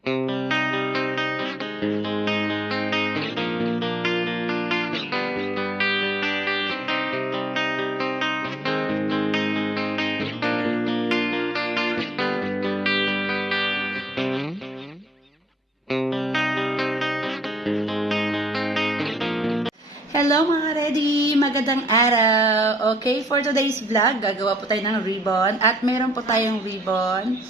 Hello mga ready! Magandang araw! Okay, for today's vlog, gagawa po tayo ng ribbon at meron po tayong ribbon.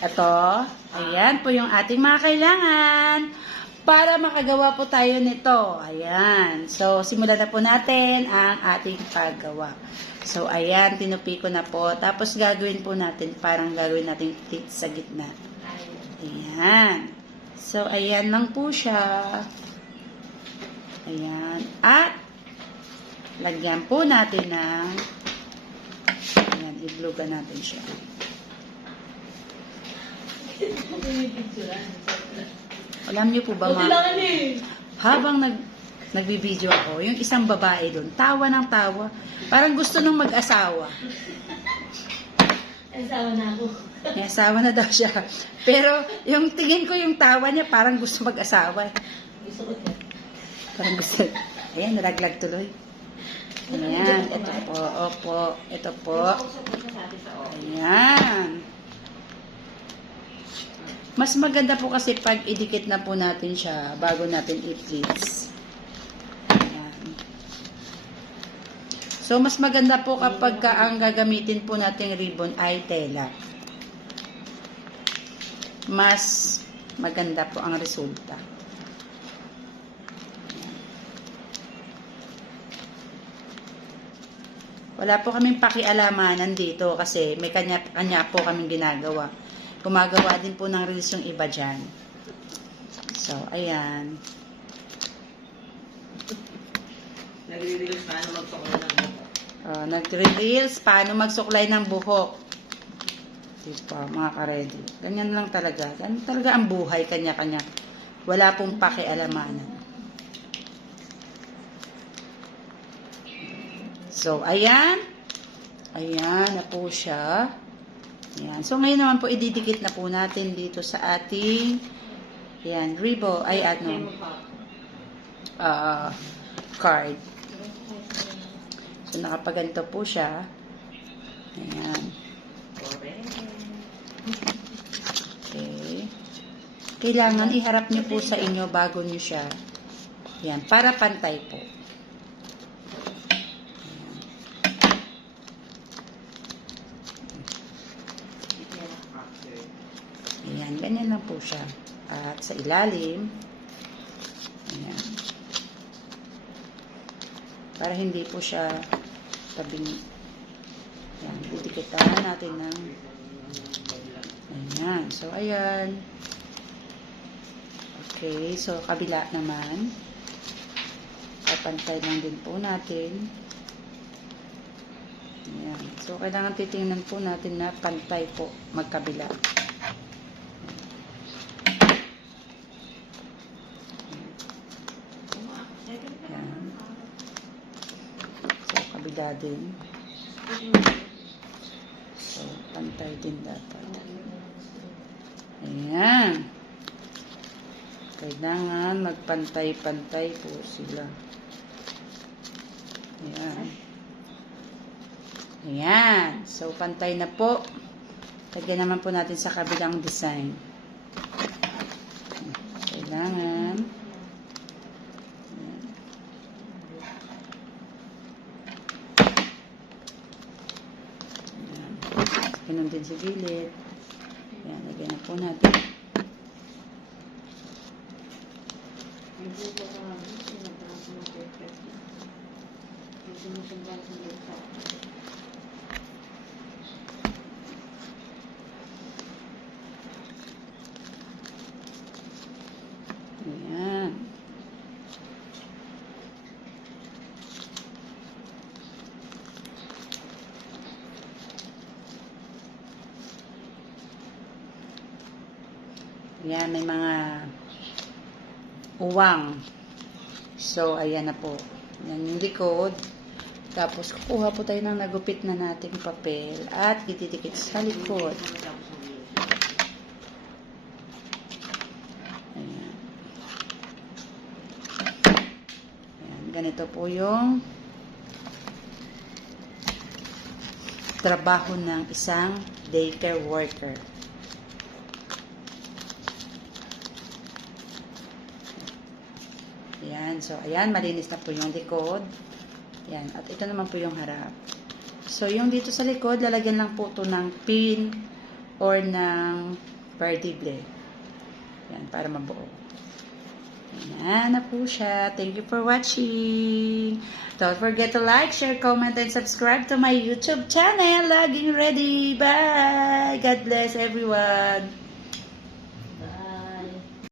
Ito, ayan po yung ating mga kailangan para makagawa po tayo nito. Ayan. So, simulan na po natin ang ating paggawa. So, ayan, tinupi ko na po. Tapos, gagawin po natin, parang gagawin natin pleats sa gitna. Ayan. So, ayan lang po siya. Ayan. At, lagyan po natin ng, ayan, i-glugan natin siya. Alam niyo po ba, habang nagbibideo ako, yung isang babae doon, tawa ng tawa. Parang gusto nung mag-asawa. Asawa na ako. May asawa na daw siya. Pero, yung tingin ko yung tawa niya, parang gusto mag-asawa. Gusto ko yan. Parang gusto. Ayan, nalaglag tuloy. Ayan, ito po. Opo, ito po. Ayan. Mas maganda po kasi pag idikit na po natin siya bago natin i-pleats. Ayan. So, mas maganda po kapag ang gagamitin po nating ribbon ay tela. Mas maganda po ang resulta. Wala po kaming pakialamanan dito kasi may kanya-kanya po kaming ginagawa. Gumagawa din po ng reels yung iba dyan. So, ayan. Nagre-reels paano magsuklay ng buhok. Nagre-reels paano magsuklay ng buhok. Diba, mga ka-ready. Ganyan lang talaga. Ganyan talaga ang buhay, kanya-kanya. Wala pong pakialamanan. So, ayan. Ayan na po siya. Ayan. So, ngayon naman po, ididikit na po natin dito sa ating ayan, ribbon, ay ano, card. So, nakapaganto po siya. Ayan. Okay. Kailangan iharap niyo po sa inyo bago niyo siya. Ayan, para pantay po. Ayan, ganyan lang po siya. At sa ilalim, ayan. Para hindi po siya tabing, ayan, didikitan natin ng, ayan. So, ayan. Okay, so, kabila naman. Papantay lang din po natin. Ayan. So, kailangan titingnan po natin na pantay po magkabila. Kabila din. So, pantay din dapat. Ayan. Kailangan magpantay-pantay po sila. Ayan. Ayan. So, pantay na po. Lagyan naman po natin sa kabilang design. Kailangan ganun din sa gilid. Ayan, lagyan na po natin. Ayan. Ayan, may mga uwang. So, ayan na po. Ayan yung likod. Tapos, kukuha po tayo ng nagupit na nating papel at itidikit sa likod. Ganito po yung trabaho ng isang daycare worker. Ayan. So, ayan. Malinis na po yung likod. Ayan. At ito naman po yung harap. So, yung dito sa likod, lalagyan lang po ito ng pin or ng verdible. Ayan. Para mabuo. Ayan na po siya. Thank you for watching. Don't forget to like, share, comment, and subscribe to my YouTube channel. Laging ready. Bye! God bless everyone.